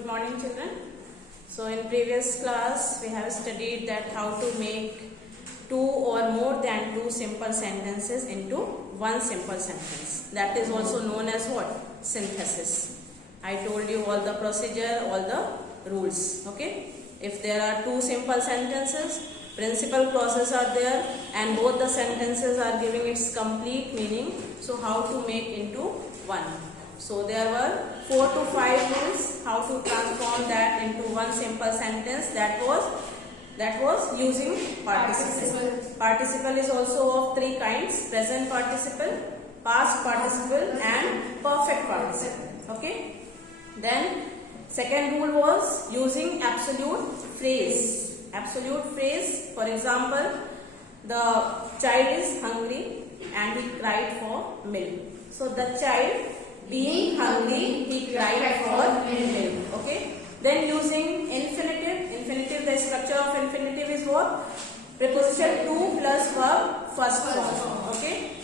Good morning, children. So in previous class we have studied that how to make two or more than two simple sentences into one simple sentence. That is also known as what? Synthesis. I told you all the procedure, all the rules. Okay. If there are two simple sentences, principal clauses are there and both the sentences are giving its complete meaning. So how to make into one? So there were 4 to 5 rules how to transform that into one simple sentence. That was using participle. Participle is also of three kinds: present participle, past participle and perfect participle. Okay. Then second rule was using absolute phrase. Absolute phrase, for example, the child is hungry and he cried for milk. So the child being hungry, he cried for milk. Okay. Then using infinitive. Infinitive, the structure of infinitive is what? Preposition to plus verb first form. Okay.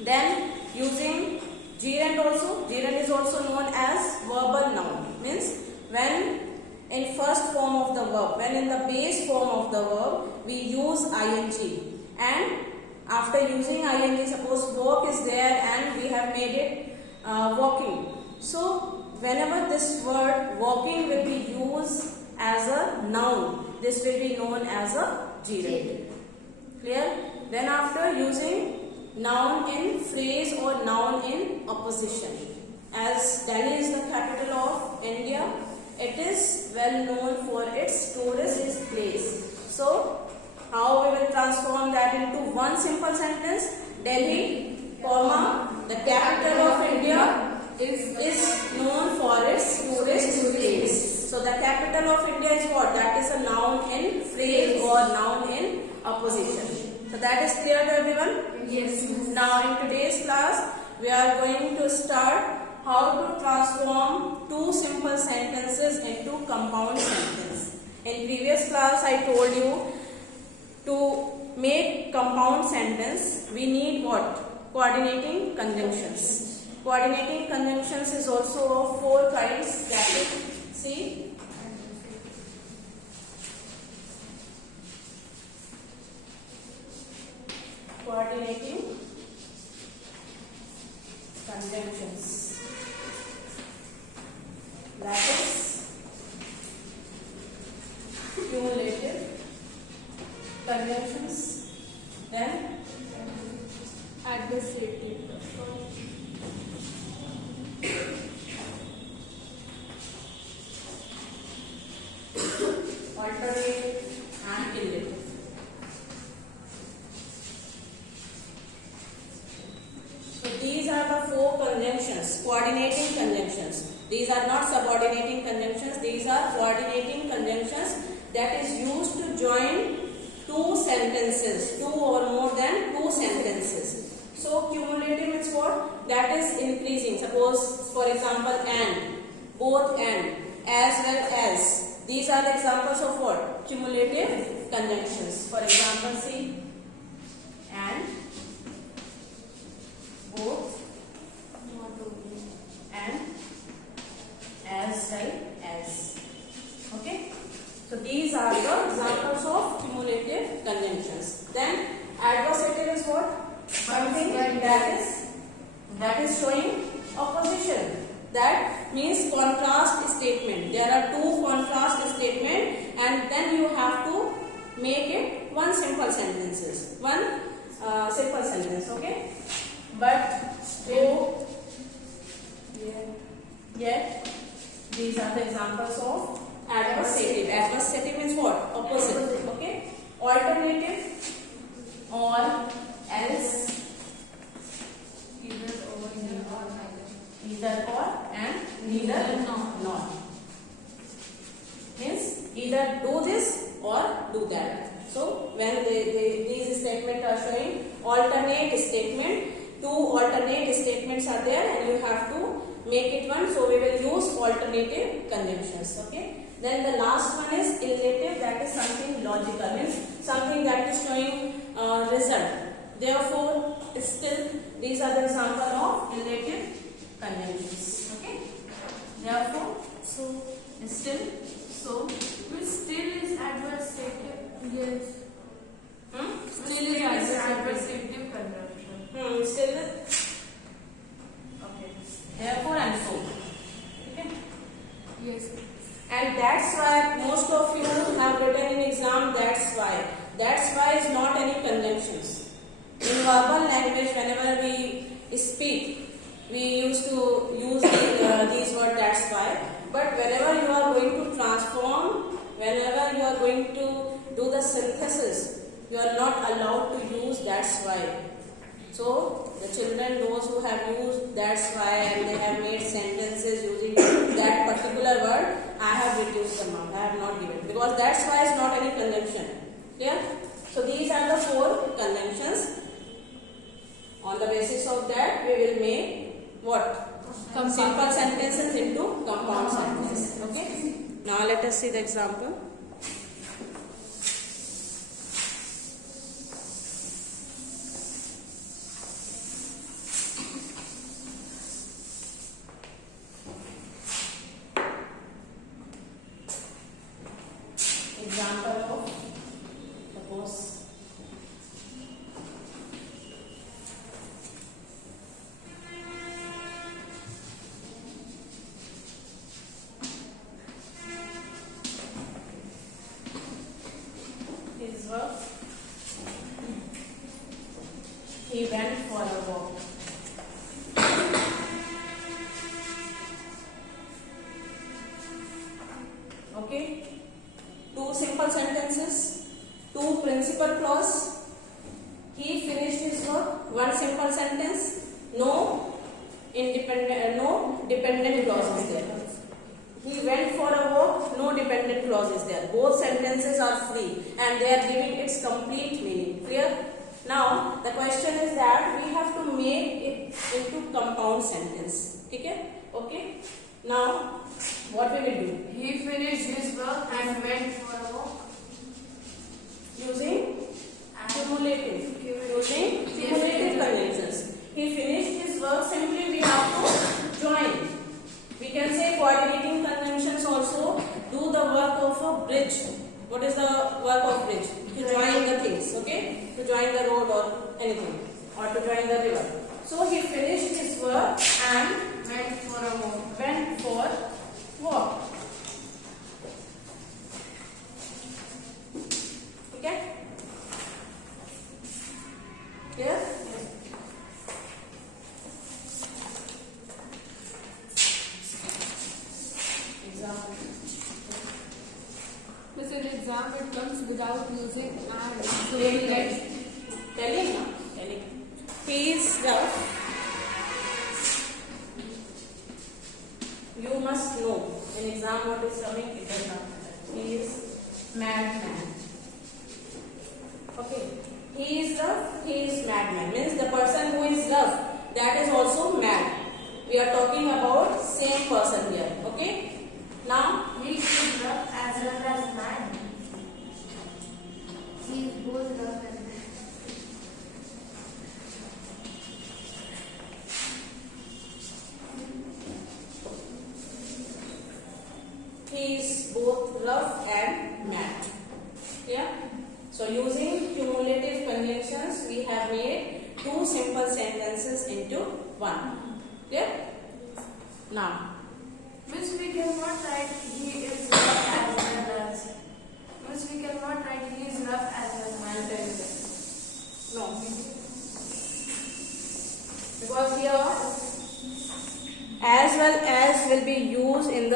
Then using gerund also. Gerund is also known as verbal noun. Means when in first form of the verb, when in the base form of the verb, we use ing. And after using ing, suppose walk is there and we have made it walking. So whenever this word walking will be used as a noun, this will be known as a gerund. Clear? Then after using noun in phrase or noun in opposition. As Delhi is the capital of India, it is well known for its tourist place. So how we will transform that into one simple sentence? Delhi, comma, the capital of India is known for its tourist place. So the capital of India is what? That is a noun in phrase or noun in opposition. So that is clear to everyone? Yes. Now in today's class we are going to start how to transform two simple sentences into compound sentence. In previous class I told you to make compound sentence we need what? Coordinating conjunctions. Coordinating conjunctions is also of 4 kinds. That is, see, coordinating conjunctions. That is cumulative conjunctions. Then Adversarial. alternative and relative. So these are the 4 conjunctions, coordinating conjunctions. These are not subordinating conjunctions, these are coordinating conjunctions that is used to join two sentences, 2 or more than 2 sentences. So cumulative means what? That is increasing. Suppose for example and, both and, as well as. These are the examples of what? Cumulative conjunctions. For example, see, and, both, and, as well as. Okay. So these are the examples of cumulative conjunctions. Then adversative is what? Something that is showing opposition. That means contrast statement. There are 2 contrast statement and then you have to make it one simple sentences. One simple sentence, okay? But so yet these are the examples of adversative. Adversative means what? Opposite. Okay? Alternative or else, either or and neither nor. Means either do this or do that. So when these statements are showing alternate statement, 2 alternate statements are there and you have to make it one. So we will use alternative conjunctions. Okay. Then the last one is relative. That is something logical. Means something that is showing result. Therefore, still these are the example of relative conjunctions. Okay. Therefore, so Still. So. Still is adversative. Yes. Still is adversative conjunction. Still. Okay. Therefore and so. Okay. Yes. And that's why most of you have written in exam. That's why. That's why is not any conjunctions. In verbal language, whenever we speak, we used to use these words. That's why. But whenever you are going to transform, whenever you are going to do the synthesis, you are not allowed to use that's why. So the children, those who have used that's why and they have made sentences using that particular word, I have reduced them out. I have not given, because that's why is not any conjunction. Clear? So these are the 4 conjunctions. On the basis of that, we will make what? Simple sentences into compound sentences. Okay. Now let us see the example. Example of, suppose, his work, he went for a walk. Okay. 2 simple sentences, 2 principal clause. He finished his work. 1 simple sentence. No dependent clause is there. He went for a walk. No dependent clause is there. Both sentences are free and they are giving its complete meaning. Clear? Now the question is that we have to make it into compound sentence. Okay. Now what we will do? He finished his work and went for a walk. Using cumulative conjunctions. He finished his work. Simply we have to join. We can say coordinating conjunctions also do the work of a bridge. What is the work of bridge? To join the things. Okay. To join the road or anything, or to join the river. So he finished his work and Went for a walk. Went for walk. Okay? Yes? Example. This in exam it comes without using and. So Telling. He is rough. You must know in exam what is coming. It does not matter. He is madman. Okay. He is rough. He is madman. Means the person who is rough, that is also mad. We are talking about same person here. Okay. Now He is rough as well as mad. He is both rough and mad. he is both rough and mad. Yeah. So using cumulative conjunctions, we have made 2 simple sentences into 1. Yeah. Now. Which we cannot write he is rough as well as. Which we cannot write he is rough as well as. I'll tell you that. No. Because here as well as will be used in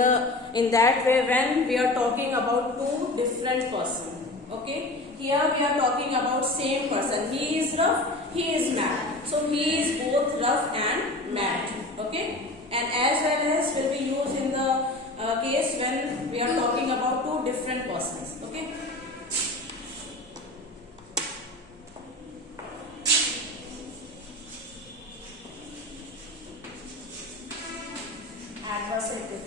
that way when we are talking about 2 different persons. Okay. Here we are talking about same person. He is rough, he is mad. So he is both rough and mad. Okay. And as well as will be used in the case when we are talking about 2 different persons. Okay. Adversative.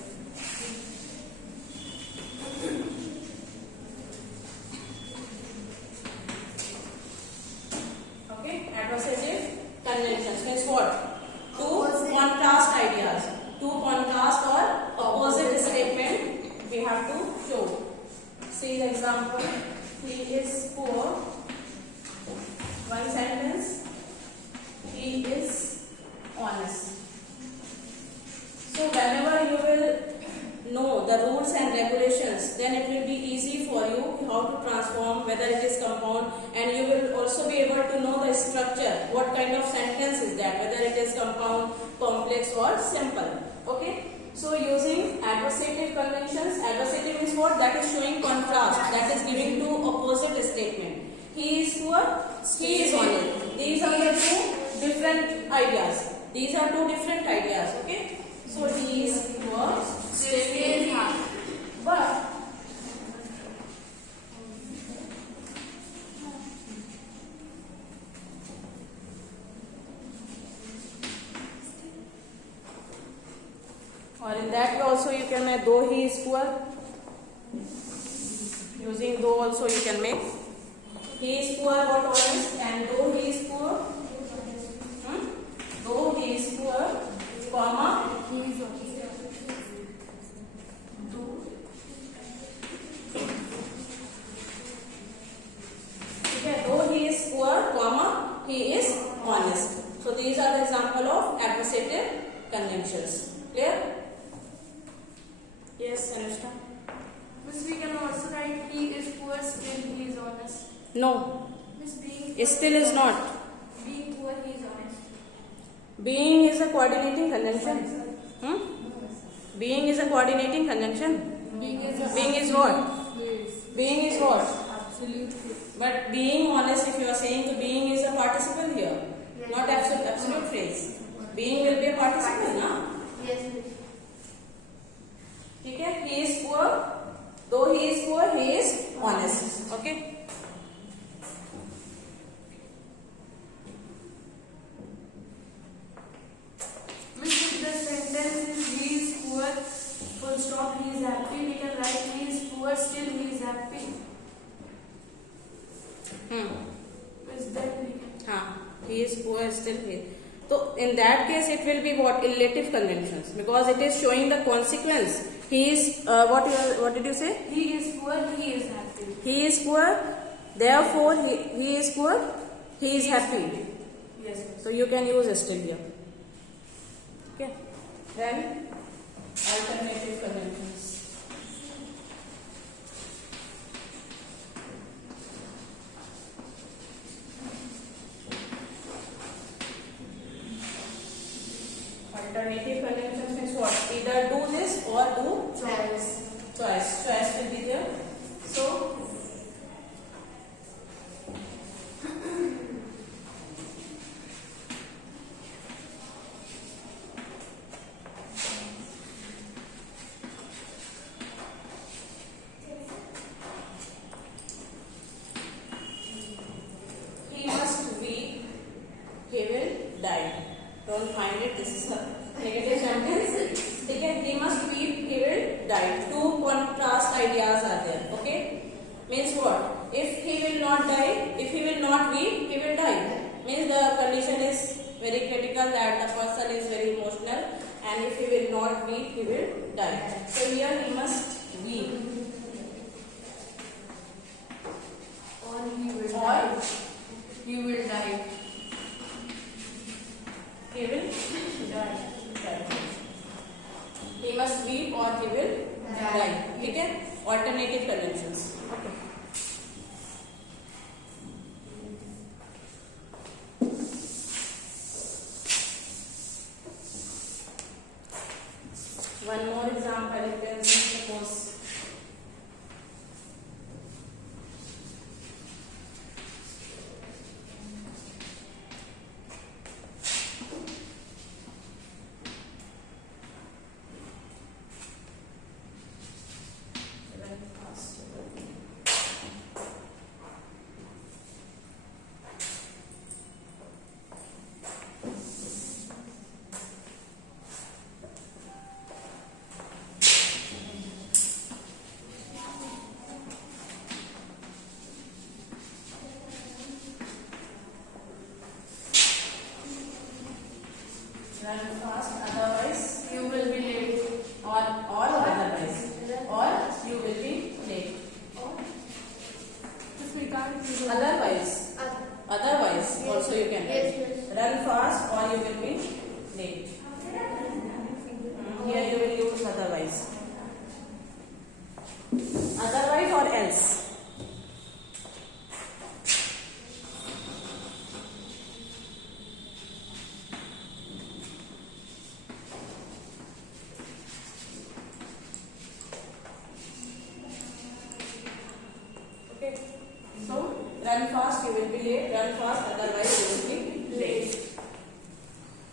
Okay. Adversative conjunctions means what? 2 contrast ideas. 2 contrast or opposite statement we then it will be easy for you how to transform whether it is compound, and you will also be able to know the structure, what kind of sentence is that, whether it is compound, complex or simple. Okay. So using adversative conjunctions, adversative is what? That is showing contrast, that is giving two opposite statement. He is poor, he is honest. These are the two different ideas. These are two different ideas. Okay. So he is poor, still he is happy. But or in that way also you can make though he is poor. Using though also you can make he is poor but honest, and though he is poor, though he is poor, comma, He is honest. okay, though he is poor, comma, he is honest. So these are the example of adversative conjunctions. Clear? Yes, Anushka. Miss, we can also write he is poor, still he is honest. No, Miss, being it still is not. being poor, he is honest. Being is a coordinating conjunction. Being is a coordinating conjunction. Being is what? Being is what? Absolutely. But being honest, if you are saying the being is a participle here, not absolute phrase. Being will be a participle, na? Yes, miss. Okay, he is poor. Though he is poor, he is honest. Okay. Miss, if the sentence is he is poor, full stop, he is happy, we can write he is poor, still he is happy. Miss, then we can. He is poor, still he. So in that case, it will be what? Relative conjunctions, because it is showing the consequence. He is what did you say? He is poor, he is happy. He is poor, therefore he is poor, he is happy. Yes, miss. So you can use still here. Okay. Then alternative conjunctions. Alternative conjunctions means what? Either do this or do Choice. choice. Choice will be there. So he must weep, he will die. Don't find it, this is a negative sentence. Again, he must weep, he will die. Two contrast ideas are there. Okay? Means what? If he will not die, if he will not weep, he will die. Means the condition is very critical, that the person is very emotional, and if he will not weep, he will die. So here he must weep. Or he will Or die. He will die. he will die. He must weep or he will die. Okay? Alternative conjunctions. Okay. One more example, you can suppose. run fast, otherwise you will be late.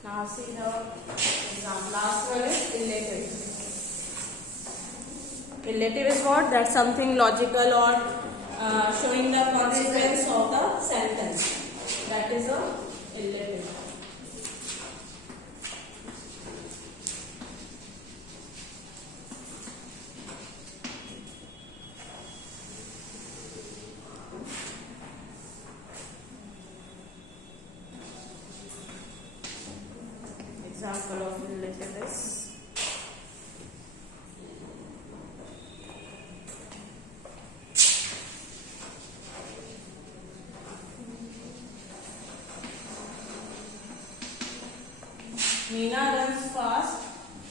Now see the example. Last one is relative. Relative is what? That's something logical or showing the consequence of the sentence. That is a relative. Example of relative is Meena runs fast.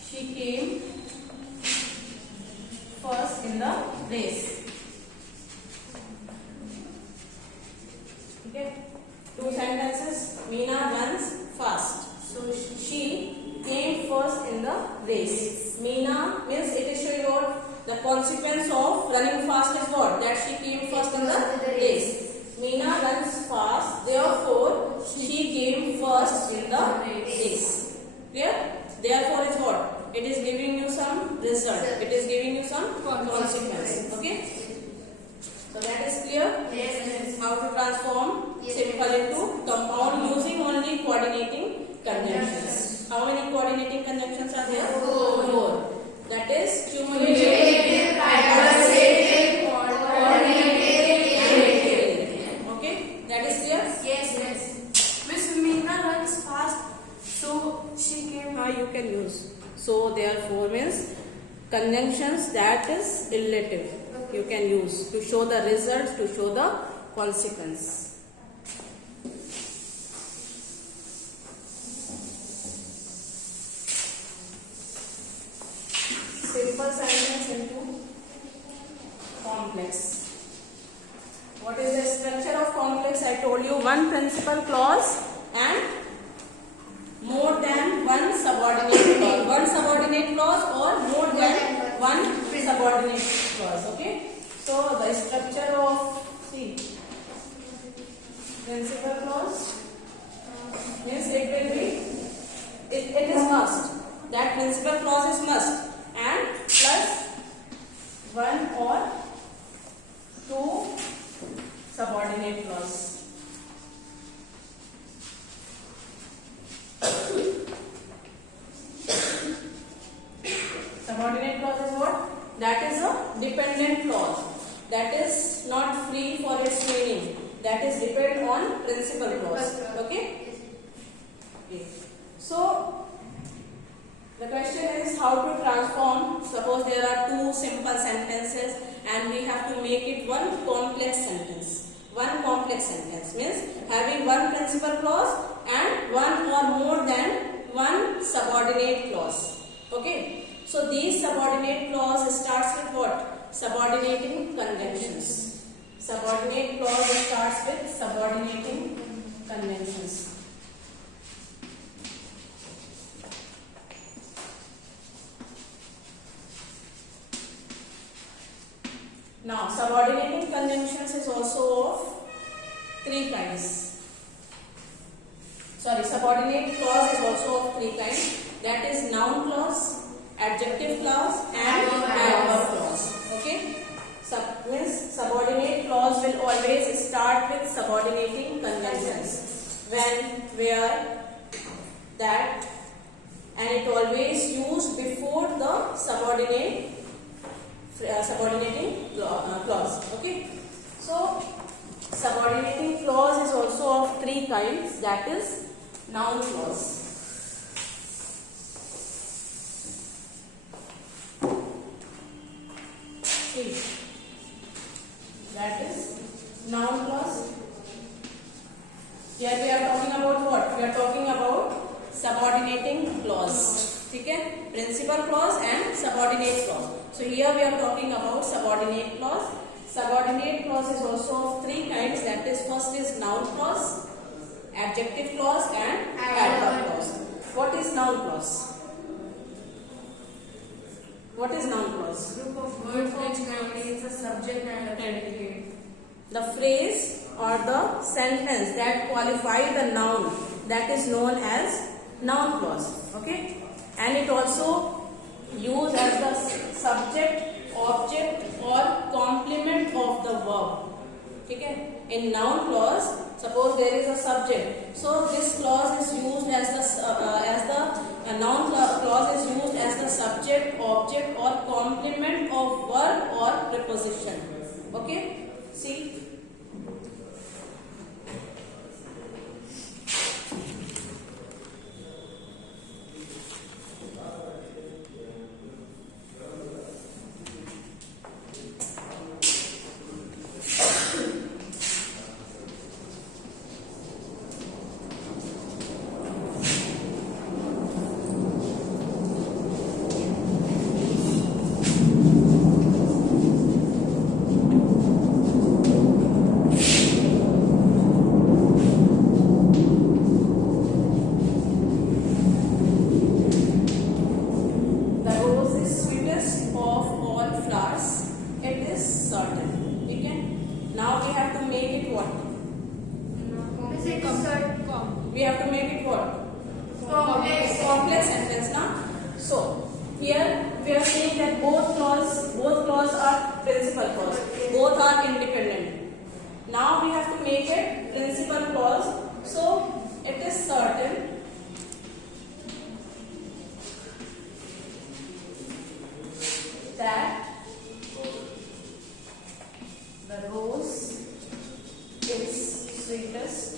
She came first in the race. Okay. Two sentences. Meena runs fast. So she came first in the race. Meena means it is showing what the consequence of running fast is what? That she came first in the race. Meena runs fast, therefore she came first in the race. Clear? Therefore is what? It is giving you some result. It is giving you some consequence. Okay? So that is clear? Yes. How to transform simple into compound using only coordinating conjunctions. How many coordinating conjunctions are there? Four. That is cumulative, adversative, coordinating. Okay? That is clear? Yes. Miss Meena runs fast, so she came. You can use. So therefore means conjunctions that is relative. You can use to show the result, to show the consequence. Simple sentence into complex. What is the structure of complex? I told you one principal clause and more than one subordinate clause. One subordinate clause or more than one subordinate clause. Okay. So the structure of principal clause means it is must. That principal clause is must and plus one or two subordinate clause. Subordinate clause is what? That is a dependent clause. That is not free for its meaning. That is depend on principal clause. Okay? Okay. So the question is how to transform. Suppose there are two simple sentences and we have to make it one complex sentence. One complex sentence means having one principal clause and one or more than one subordinate clause. Okay. So these subordinate clause starts with what? Subordinating conjunctions. Subordinate clause starts with subordinating conjunctions. Now subordinating conjunctions is also of three kinds. Subordinate clause is also of three kinds. That is noun clause, adjective clause and adverb clause. Okay? Means subordinate clause will always start with subordinating conjunctions. When, where, that, and it always used before the subordinating clause. Okay? So subordinating clause is also of three kinds. That is noun clause. That is noun clause. Here we are talking about what? We are talking about subordinating clause. Okay? Principal clause and subordinate clause. So here we are talking about subordinate clause. Subordinate clause is also of three kinds. That is, first is noun clause, adjective clause and adverb clause. What is noun clause? What is noun clause? Group of words which contains a subject and a predicate. The phrase or the sentence that qualify the noun, that is known as noun clause. Okay, and it also used as the subject, object or complement of the verb. Okay, in noun clause, suppose there is a subject, so this clause is used as the noun clause is used as the subject, object or complement of verb or preposition. Okay, see. We have to make it what? Complex sentence, na? So here we are saying that both clause are principal clause. Both are independent. Now we have to make it principal clause. So it is certain that the rose is sweetest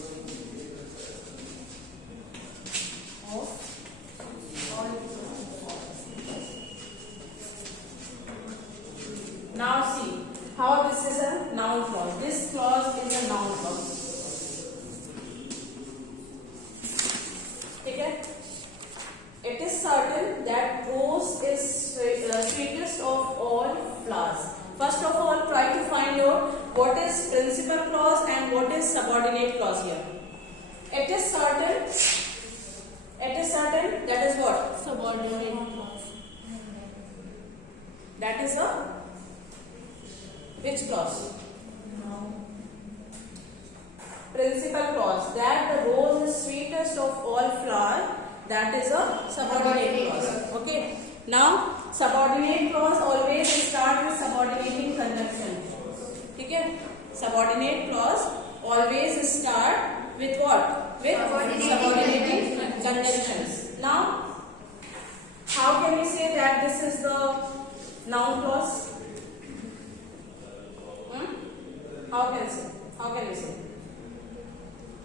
of all. Now see how this is a noun clause. This clause is a noun clause. Okay? It is certain that rose is sweetest of all flowers. First of all, try to find out what is principal clause and what is subordinate clause here. It is certain. It is certain. That is what? Subordinate clause. That is a which clause? Principal clause. That the rose is sweetest of all flowers. That is a subordinate clause. Okay. Now, subordinate clause always start with subordinating conjunction. Okay. Subordinate clause always start with what? With subordinating conjunctions. Now, how can we say that this is the noun clause? How can we say?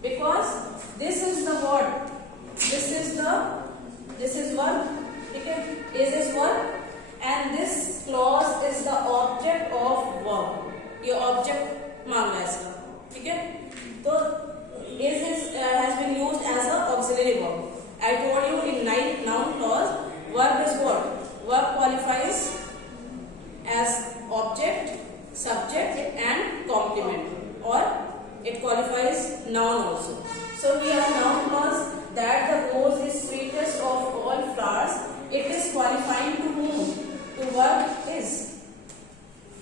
Because this is the word. This is verb. Okay? Is verb, and this clause is the object of verb. ये object मान लो इसका. ठीक है? तो is has been used as a auxiliary verb. I told you in noun clause, verb is what? Verb qualifies as object, subject and complement, or it qualifies noun also. So here noun clause, that the rose is sweetest of all flowers, it is qualifying to whom? To verb is.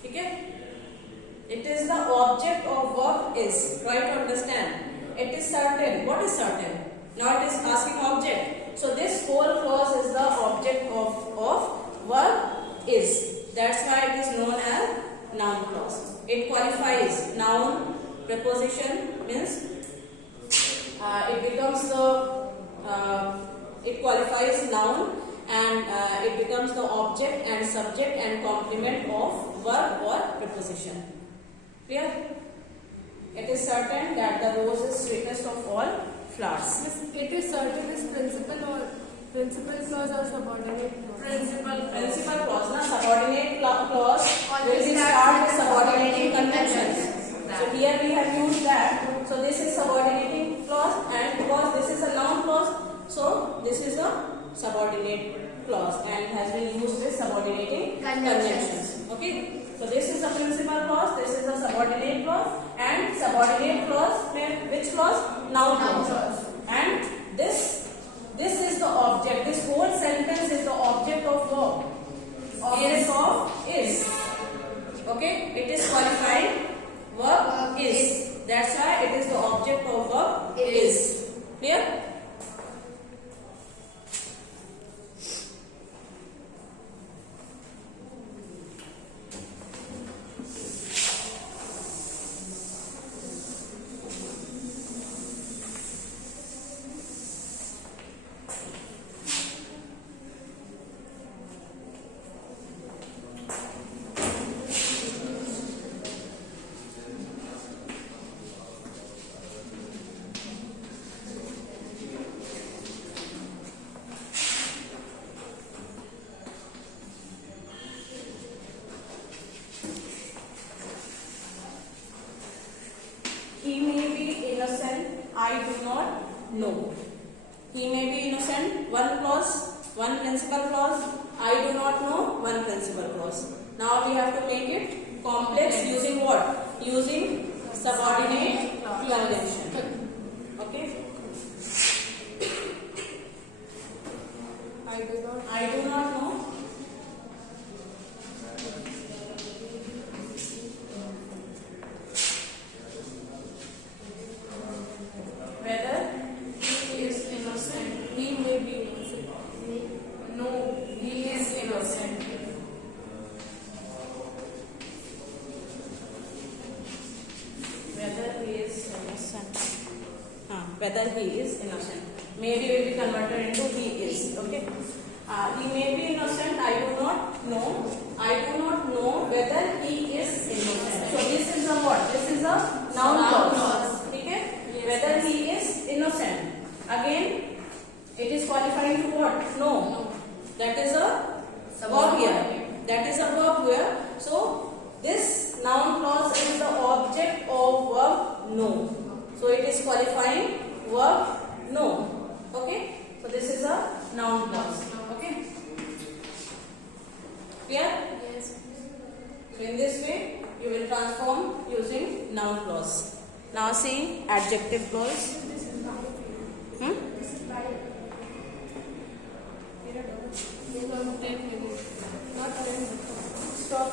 Okay? It is the object of verb is. Try to understand. It is certain. What is certain? Now it is asking object. So this whole clause is the object of verb is. That's why it is known as noun clause. It qualifies noun, preposition means it becomes it qualifies noun and it becomes the object and subject and complement of verb or preposition. Clear? It is certain that the rose is sweetest of all flowers. It is certain is principal clause or subordinate clause? Principal clause. Na subordinate clause will be start with subordinating conjunctions. So here we have used that. So this is subordinating clause, and because this is a noun clause, so this is a subordinate clause and has been used with subordinating conjunctions. Okay. So this is a principal clause, this is a subordinate clause, and subordinate clause, which clause? Noun clause. And this is the object. This whole sentence is the object of verb. Object of is. Okay. It is qualified verb is. That's why no. He may be innocent. One clause, one principal clause. I do not know, one principal clause. Now we have to make it complex using what? Using subordinate clauses. Okay. I do not know. Whether He is innocent. He may be innocent. No, he is innocent. whether he is innocent. Whether he is innocent. Maybe will be converted into he is. Okay. He may be innocent. I do not know. I do not know whether he is innocent. So this is a what? This is a noun clause. Okay. Whether he is innocent. Again, it is qualifying to what? No. That is a verb here. That is a verb here. So this noun clause is the object of verb no. So it is qualifying verb no. Okay. So this is a noun clause. Okay. Clear? Yes. So in this way you will transform using noun clause. Now see adjective clause. Hmm? Stop.